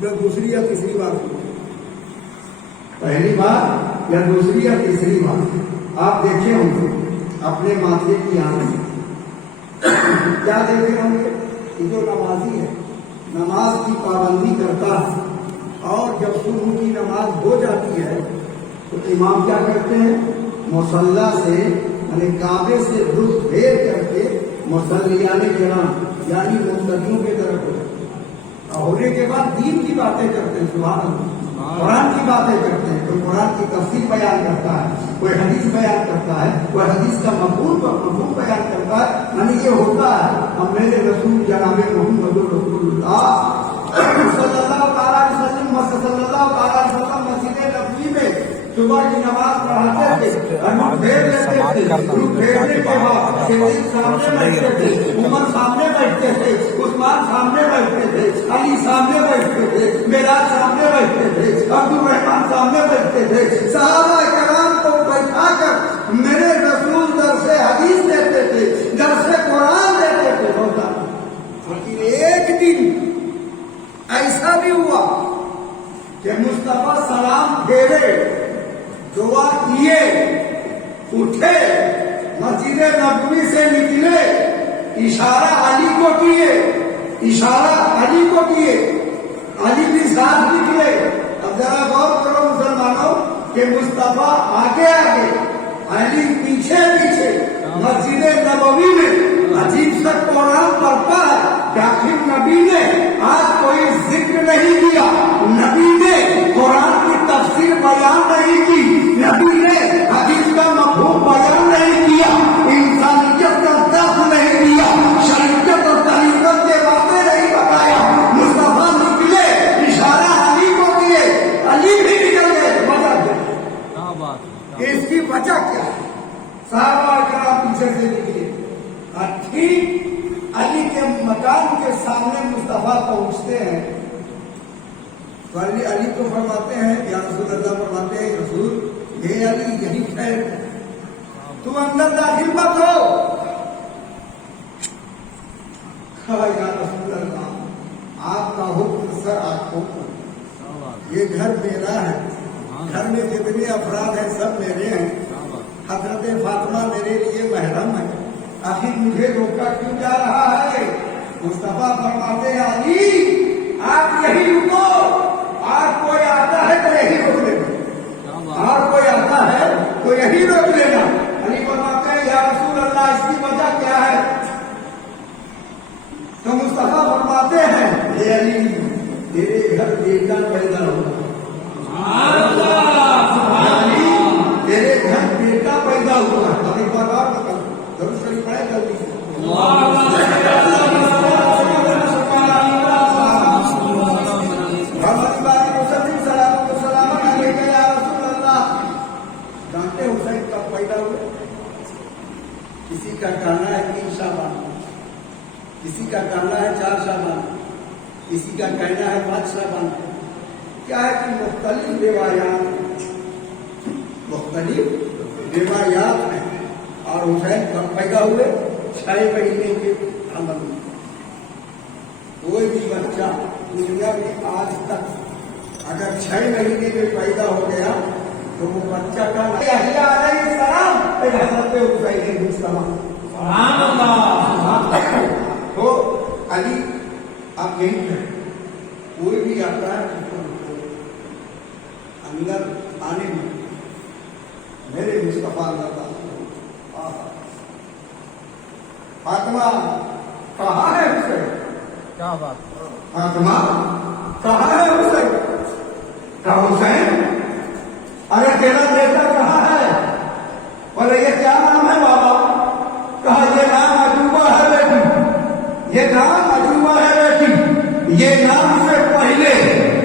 دوسری یا تیسری بار پہلی بار یا دوسری یا تیسری بار آپ دیکھے ہوں گے اپنے ماتھے کی آنکھ کیا دیکھے ہوں گے کہ جو نمازی ہے نماز کی پابندی کرتا ہے اور جب صبح کی نماز ہو جاتی ہے تو امام کیا کرتے ہیں مصلی سے یعنی کعبے سے رخ پھیر کر کے مصلیان کرام یعنی مصلیوں کی طرف ہونے کے بعد دین کی باتیں کرتے ہیں سبحان اللہ قرآن کی باتیں کرتے ہیں کوئی قرآن کی تفسیر بیان کرتا ہے کوئی حدیث بیان کرتا ہے کوئی حدیث کا مفہوم بیان کرتا ہے یعنی یہ ہوتا ہے ہم میرے رسول جناب محمد رسول اللہ صلی اللہ تعالیٰ علیہ وسلم مسجد نبوی میں صبح کی نماز پڑھاتے تھے پھیرنے کے بعد صدیق سامنے بیٹھتے تھے عمر سامنے بیٹھتے تھے عثمان سامنے بیٹھتے تھے علی سامنے بیٹھتے تھے معراج سامنے بیٹھتے تھے عبد الرحمان سامنے بیٹھتے تھے صحابہ کرام کو بیٹھا کر میرے رسول درس حدیث دیتے تھے درس قرآن دیتے تھے روزانہ. لیکن ایک دن ایسا بھی ہوا کہ مصطفیٰ سلام پھیرے دعا کیے اٹھے مسجد نبوی سے نکلے اشارہ علی کو کیے علی بھی ساتھ نکلے. اب ذرا غور کرو مسلمانوں کہ مصطفیٰ آگے علی پیچھے مسجد نبوی میں عجیب سا قرآن پڑھتا ہے کہ آخر نبی نے آج کوئی ذکر نہیں کیا نبی نے قرآن کی تفسیر بیان نہیں کی نبی نے حدیث کا مفہوم بیان نہیں کیا انسانیت کا درس نہیں دیا شریعت اور طریقت کے باتیں نہیں بتایا. مصطفیٰ نکلے اشارہ علی کو دیے علی بھی نکل گئے. وجہ کیا اس کی وجہ کیا ہے؟ صحابہ کرام پیچھے سے نکلے اور ٹھیک علی کے مکان کے سامنے مصطفیٰ پہنچتے ہیں تو علی کو فرماتے ہیں یا رسول اللہ فرماتے ہیں رسول یہ علی یہی خیر تم اندر داخل مت ہو. یا رسول اللہ آپ کا حکم سر آپ یہ گھر میرا ہے گھر میں جتنے افراد ہیں سب میرے ہیں حضرت فاطمہ میرے لیے محرم ہے آخر مجھے روکا کیوں جا رہا ہے؟ مصطفیٰ فرماتے ہیں علی آپ یہی رکو اور کوئی آتا ہے تو یہی روک لینا اور کوئی آتا ہے تو یہی روک لینا. علی فرماتے ہیں یا رسول اللہ اس کی وجہ کیا ہے؟ تو مصطفیٰ فرماتے ہیں اے علی تیرے گھر بیٹا پیدا ہوا تیرے گھر بیٹا پیدا ہوا. ابھی بار ضرور شریف پڑھے جلدی سے جانتے حسین کب پیدا ہوئے؟ کسی کا کہنا ہے 3 شعبان کسی کا کہنا ہے 4 شعبان کسی کا کہنا ہے 5 شعبان. کیا ہے کہ مختلف روایات ہیں اور حسین کب پیدا ہوئے 6 مہینے کے حمل میں. کوئی بھی بچہ دنیا میں آج تک اگر 6 مہینے میں پیدا ہو گیا تو وہ بچہ کا یحییٰ علیہ السلام حضرت حسین سبحان اللہ. تو علی اب یہی ہے کوئی بھی آتا ہے اندر آنے میں میرے مصطفیٰ اللہ فاطمہ کہاں ہے حسین؟ کیا بات فاطمہ کہاں ہے حسین؟ کہا حسین ارے تیرا بیٹا کہاں ہے؟ بولے یہ کیا نام ہے بابا؟ کہا یہ نام عجوبہ ہے بیٹی یہ نام عجوبہ ہے بیٹی یہ نام سے پہلے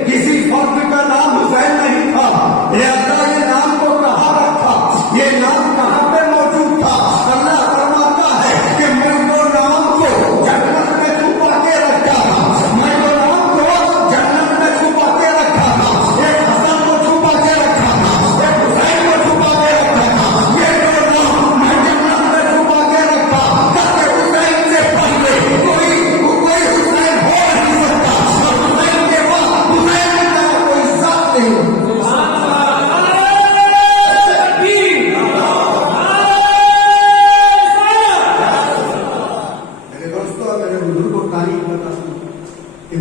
کسی فرد کا نام حسین نہیں تھا. اللہ یہ نام کو کہاں رکھا یہ نام کہاں پہ موجود تھا؟ اللہ فرماتا ہے کہ میں وہ نام کو جنت میں چھپا کے رکھا تھا میں وہ نام کو جنت میں چھپا کے رکھا تھا ایک حسن کو چھپا کے رکھا تھا ایک حسین کو چھپا کے رکھا تھا یہ وہ نام میں جنت میں چھپا کے رکھا تاکہ حسین سے پہلے کوئی حسین ہو نہیں سکتا.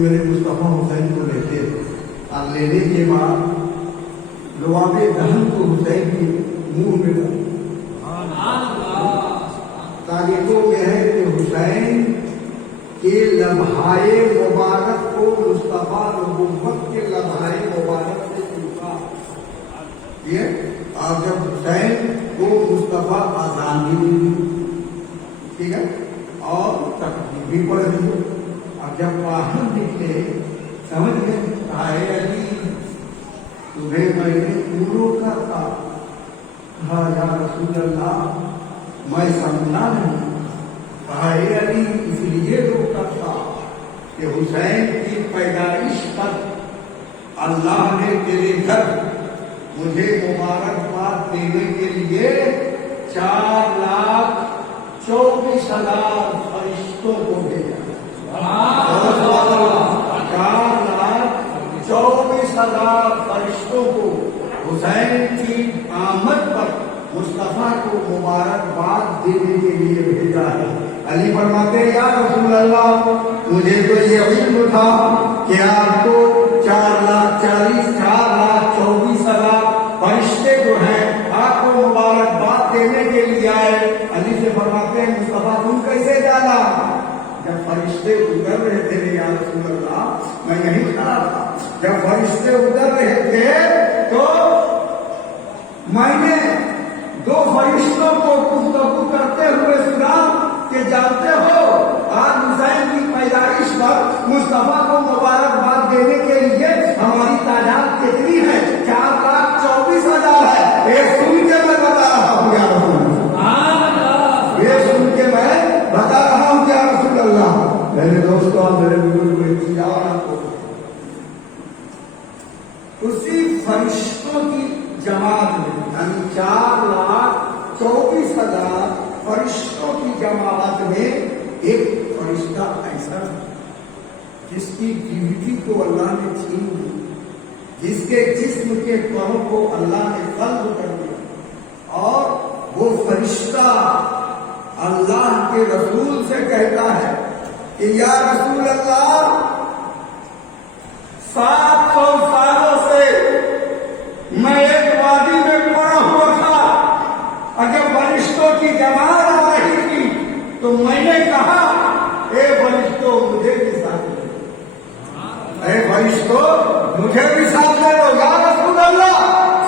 मेरे मुस्तफा हुसैन को लेते और लेने के बाद लुआबे दहन को हुसैन के मुंह में डाल तारीखों में है कि हुसैन के लम्हाए मुबारक को मुस्तफा नबुव्वत के लम्हाए मुबारक से चूका। ये और जब हुसैन को मुस्तफा आजान भी दी, ठीक है, और तकबीर भी पढ़ दी। अब जब बाहर निकले समझ गए, आए अली तुम्हें मैंने क्यों रोका था? कहा या रसूल अल्लाह मैं समझा नहीं। कहा हे अली इसलिए रोका था कि हुसैन की पैदाइश पर अल्लाह ने तेरे घर मुझे मुबारकबाद देने के लिए 4,24,000 फरिश्तों को भेजा। 4,24,000 फरिश्तों को हुसैन की आमद पर मुस्तफा को मुबारकबाद देने के लिए भेजा है। अली फरमाते या रसूल अल्लाह मुझे तो ये इल्म था कि आपको 4,24,000 फरिश्ते जो हैं आपको मुबारकबाद देने के लिए आए। अली से फरमाते हैं मुस्तफा तुम कैसे जाना? जब फरिश्ते उतर रहे थे या रसूल अल्लाह मैं नहीं खड़ा था। जब फरिश्ते उतर रहे थे तो मैंने 2 फरिश्तों को गुफ्तगू करते हुए सुना कि जानते हो आज हुसैन की पैदाइश पर मुस्तफा को मुबारकबाद देने के लिए हमारी तादाद कितनी है? 4,24,000 है। ये सुन के मैं बता रहा हूँ या रसूल अल्लाह, ये सुन के मैं बता रहा हूँ या रसूल अल्लाह। मेरे दोस्तों मेरे बुजुर्ग आपको उसी फरिश्तों की जमात में यानी 4,24,000 फरिश्तों की जमात में एक फरिश्ता ऐसा जिसकी ड्यूटी को अल्लाह ने छीन ली, जिसके जिस्म के कणों को अल्लाह ने कल्ब कर दिया, और वो फरिश्ता अल्लाह के रसूल से कहता है कि या रसूल अल्लाह 700 सालों से मैं एक वादी में पड़ा हुआ था, अगर फरिश्तों की जमात आ रही थी तो मैंने कहा ए फरिश्तों मुझे भी साथ ले लो, ए फरिश्तों मुझे भी साथ ले लो। या रसूल अल्लाह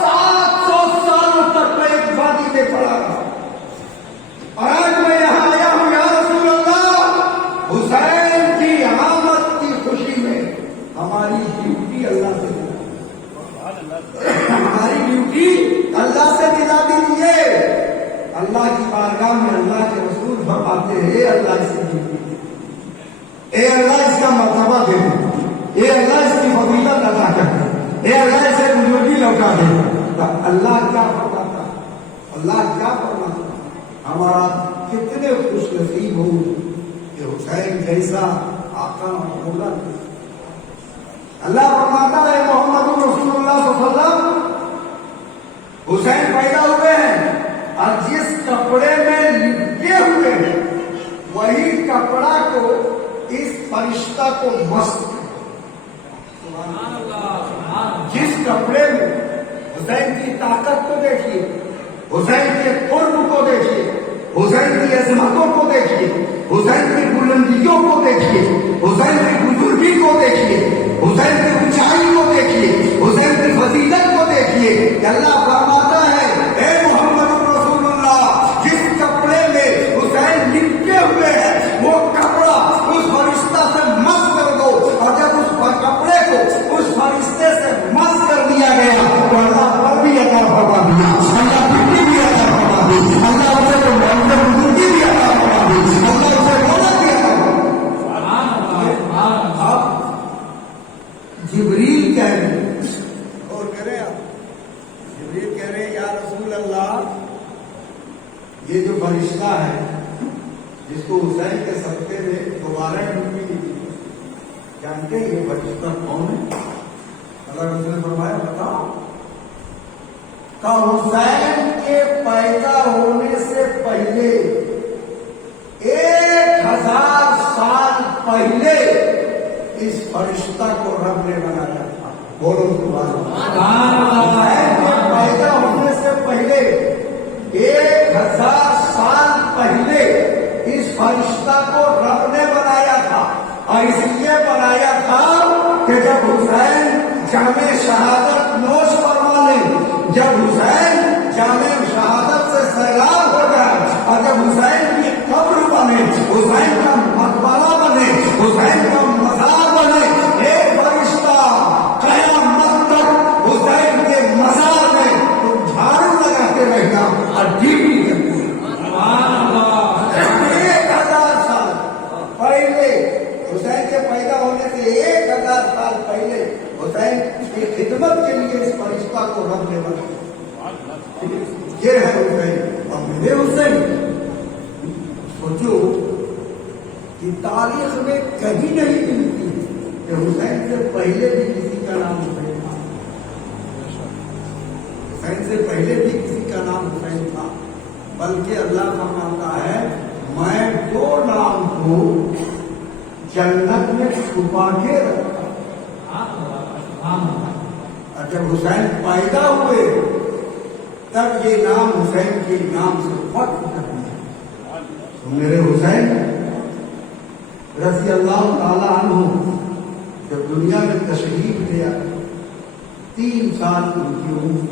700 सालों तक मैं एक वादी में पड़ा रहा और आज मैं यहाँ आया हूँ या रसूल अल्लाह हुसैन की आमद की खुशी में हमारी ड्यूटी अल्लाह से हमारी ड्यूटी अल्लाह से दिला दीजिए। अल्लाह की बारगाह में अल्लाह के रसूल फरमाते हैं अल्लाह इसकी ड्यूटी दे, ए अल्लाह इसका मर्तबा दे, ए अल्लाह इसकी फजीलत अदा कर दे, ए अल्लाह इसे बुजुर्गी लौटा दे। अल्लाह क्या फरमाता? अल्लाह क्या फरमाता? हमारा कितने खुश नसीब हो कि हुसैन जैसा आका मौला। अल्लाह फरमाता है मोहम्मद रसूलुल्लाह सल्लल्लाहु अलैहि वसल्लम हुसैन पैदा हुए हैं और जिस कपड़े में लिपटे हुए हैं वही कपड़ा को इस फरिश्ता को मस्त, जिस कपड़े में हुसैन की ताकत को देखिए, हुसैन के कुर्ब को देखिए, हुसैन की अजमतों को देखिए, हुसैन की बुलंदियों को देखिए, हुसैन की बुजुर्गी को देखिए, हुसैन की ऊंचाई को देखिए, हुसैन की फजीलत को देखिए। अल्लाह फरमाता है ए मोहम्मद रसूलुल्लाह जिस कपड़े में हुसैन लिपटे हुए हैं वो कपड़ा उस फरिश्ता से मस कर दो, और जब उस कपड़े को उस फरिश्ते से मस कर दिया गया तो अल्लाह पर भी अता फरमा दिया, अल्लाह ड्यूटी भी अता फरमा दी, अल्लाह उसे तो बुजुर्गी भी अता फरमा दी, अल्लाह उसे दौलत भी अता फरमा। अब जिब्रील कह रहे और कह रहे आप जिब्रील कह रहे या रसूल अल्लाह ये जो फरिश्ता है जिसको हुसैन के सत्ते में दोबारा ड्यूटी मिली, जानते हैं ये फरिश्ता कौन है? अल्लाह रसूल ने फरमाया बताओ। का हुसैन के पैदा होने से पहले 1000 साल पहले इस फरिश्ता को रब ने बनाया था। बोलो हुसैन के पैदा होने से पहले 1000 साल पहले इस फरिश्ता को रब ने बनाया था। और इसलिए बनाया था कि जब हुसैन जामे शहादत नोश फरमा ले, जब हुसैन जामे शहादत से सैराब हो जाए, और जब हुसैन की कब्र बने, हुसैन का मकबरा बने, हुसैन का मज़ार बने, एक फरिश्ता क़यामत तक हुसैन के मज़ार में तुम झाड़ू लगाते रहना और ड्यूटी करते। 1000 साल पहले हुसैन के पैदा होने से 1000 साल पहले हुसैन की खिदमत के लिए इस फरिश्ता को रब ने बनाया। ये है हुसैन। और मेरे हुसैन, सोचो कि तारीख में कहीं नहीं मिलती कि हुसैन से पहले भी किसी का नाम हुसैन था। हुसैन से पहले भी किसी का नाम हुसैन था, बल्कि अल्लाह फरमाता है मैं 2 नाम को जन्नत में छुपा के रखा। और जब हुसैन पैदा हुए तब ये नाम हुसैन के नाम से फर्क कर दिया। तो मेरे हुसैन रज़ी अल्लाह ताला अन्हु जब दुनिया में तशरीफ ले आए, 3 साल उनकी उम्र।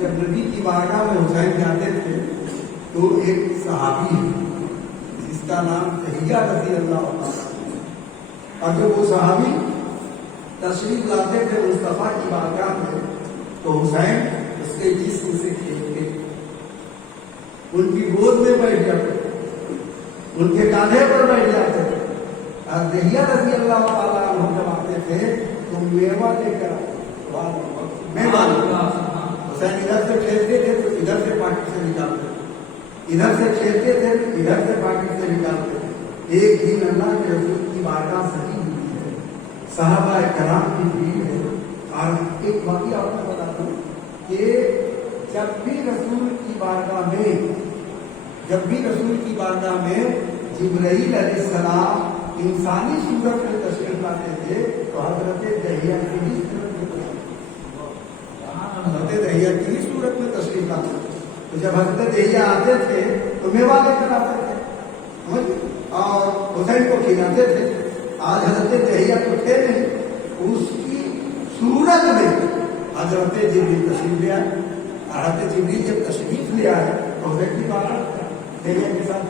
जब नबी की बारगाह में हुसैन जाते थे तो एक सहाबी जिसका नाम दहिया रज़ी अल्लाह ताला, और जब वो सहाबी तशरीफ लाते थे मुस्तफा की बारगाह में तो हुसैन उसके जिस्म से खेलते, उनकी गोद में बैठ जाते, उनके कांधे पर बैठ जाते थे। और दहिया रज़ी अल्लाह ताला अन्हु जब आते थे तो मेवा लेकर मेवा हुसैन इधर से खेलते थे तो इधर से पार्टी से निकालते, इधर से खेलते थे तो इधर से पार्टी से निकालते। एक दिन अल्लाह के रसूल की बारगाह सजी हुई है, सहाबा कराम की भीड़ है। और एक वाक़या आपको बताता हूँ कि जब भी रसूल की बारगाह में जिब्राईल अलैहिस्सलाम इंसानी सूरत में तशरीफ लाते थे तो हजरत दहिया की ही सूरत में तशरीफ लाते थे। तो जब हजरत दहिया आते थे तो मेवा लेकर आते थे और हुसैन को खिलाते थे। आज हजरत दहिया तो थे नहीं, उसकी सूरत में हजरत जिब्रील तशरीफ ले आए। हजरत जिब्रील जब तशरीफ ले आए तो हुसैन की बात दहिया के साथ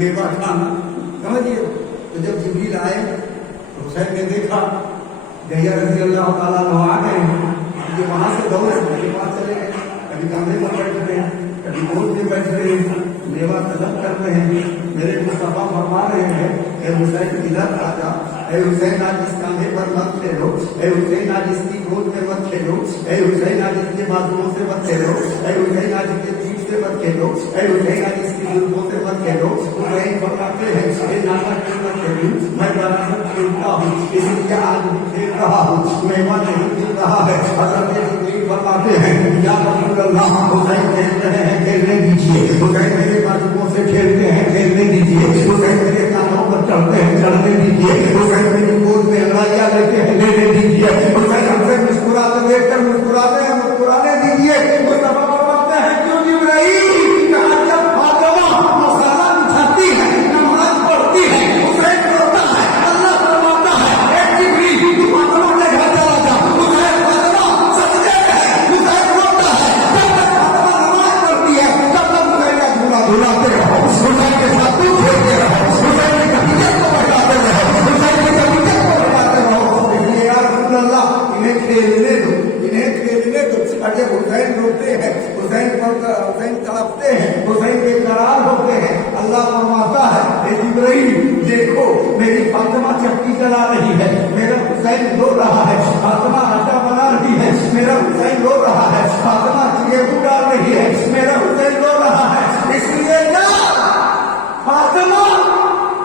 मेवा खाना समझिए। तो जब जिब्रील आए तो हुसैन ने देखा दहिया रज़ी अल्लाह ताला अन्हु आ गए, ये वहां से दौड़े मेरे पास चले गए, कभी कंधे पर बैठ रहे हैं, कभी गोद में बैठ रहे हैं, मेवा तलब कर रहे हैं। मेरे मुस्तफा फरमा रहे हैं ए हुसैन इधर आ जा, ए हुसैन आज इस कांधे पर मत खेलो, ए हुसैन आज इसकी गोद में मत खेलो, ए हुसैन आज इसके बाजुओं से मत खेलो, ए हुसैन आज इसके पीठ से मत खेलो, ए हुसैन आज इसकी जुल्फों से मत खेलो। हुसैन फरमाते हैं ए नाना क्यों मत खेलूं, मैं बराबर खेलता हूँ, इसलिए आज भी खेल रहा हूँ, मेवा नहीं मिल रहा है। हज़रत जिब्रील फरमाते हैं या रसूल अल्लाह हुसैन खेल रहे हैं, खेलने दीजिए। हुसैन मेरे बाजुओं से खेलते हैं, खेलने दीजिए। हुसैन मेरे कानों पर चढ़ते हैं, चढ़ने दीजिए। हुसैन मेरी गोद में अंगड़ाइयां लेते हैं, लेने दीजिए। हुसैन हमसे मुस्कुराते देखकर मुस्कुराते हैं, मुस्कुराने दीजिए। मुस्तफा फरमाते हैं क्यों जिब्राईल कहा जब फातिमा मसाला बिछाती है, नमाज पढ़ती है, हुसैन रोता है, अल्लाह फरमाता है ए जिब्रील तू फातिमा के घर चला जा। हुसैन फातिमा सजदे में है, हुसैन रोता है, जब तक फातिमा नमाज पढ़ती है तब तक हुसैन का झूला झूलाते रहो, हुसैन के साथ तू खेलते रहो, हुसैन की कबीयत को बढ़ाते रहो, हुसैन की कबीयत को बढ़ाते रहो। इसलिए या रसूल अल्लाह इन्हें खेलने दो, इन्हें खेलने दो। और जब हुसैन रोते हैं, हुसैन तड़पते हैं, हुसैन बेकरार होते हैं, अल्लाह फरमाता है ए जिब्राईल देखो मेरी फातिमा चक्की चला रही है, मेरा हुसैन रो रहा है, फातिमा आटा बना रही है, मेरा हुसैन रो रहा है, फातिमा गेहूं डाल रही है, मेरा हुसैन रो रहा है। इसलिए ना फातिमा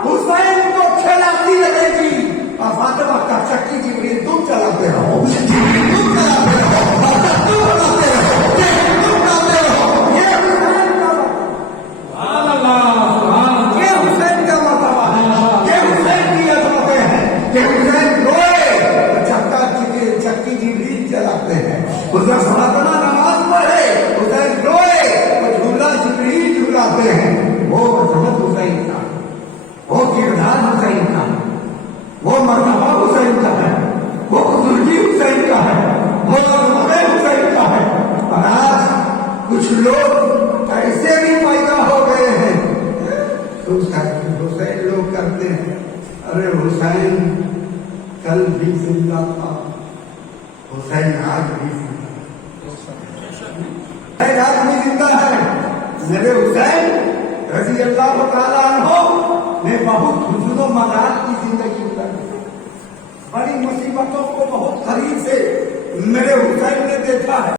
हुसैन को खिलाती रहेगी और फातिमा का चक्की जिब्रील तुम चलाते रहो, जिब्रील तुम चलाते रहो, तुम बनाते रहो, तुम बनाते रहो। ये हुसैन का मर्तबा है, ये हुसैन की अजमतें हैं, ये کرتے ہیں ارے حسین کل بھی زندہ تھا، حسین آج بھی زندہ ہے، آج بھی زندہ ہے۔ میرے حسین رضی اللہ تعالیٰ عنہ نے بہت حزن و ملال کی زندگی گزاری، بڑی مصیبتوں کو بہت قریب سے میرے حسین نے دیکھا ہے۔